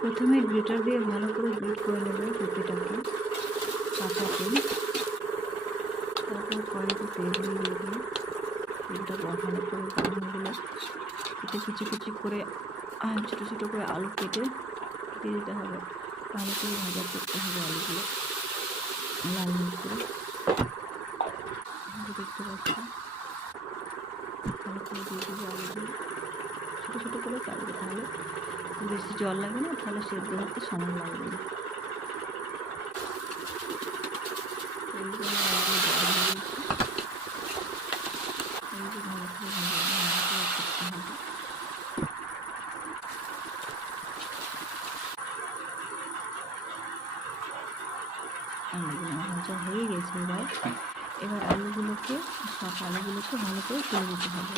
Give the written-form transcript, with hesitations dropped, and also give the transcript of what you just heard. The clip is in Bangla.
প্রথমে গ্রেটার দিয়ে ভালো করে গ্রেট করে নেবে পেঁপেটাকে, কাঁচা তেল। তারপর কড়াইতে তেল দিয়ে দেবে। তেলটা ভালো করে গরম হয়ে গেলে এতে কুচি কুচি করে ছোটো ছোটো করে আলু কেটে দিয়ে দিতে হবে। ভালো করে ভাজা করতে হবে আলুগুলো লাল লাল করে। দেখতে পাচ্ছি ভালো করে দিয়ে দেবে আলুগুলো, ছোটো ছোটো করে কাটবে, তাহলে বেশি জল লাগে না, তাহলে সেদ্ধ হতে সময় লাগবে না। আলুগুলো ভাজা হয়ে গেছে। এবার আলুগুলোকে, সব আলুগুলোকে ভালো করে তুলে দিতে হবে।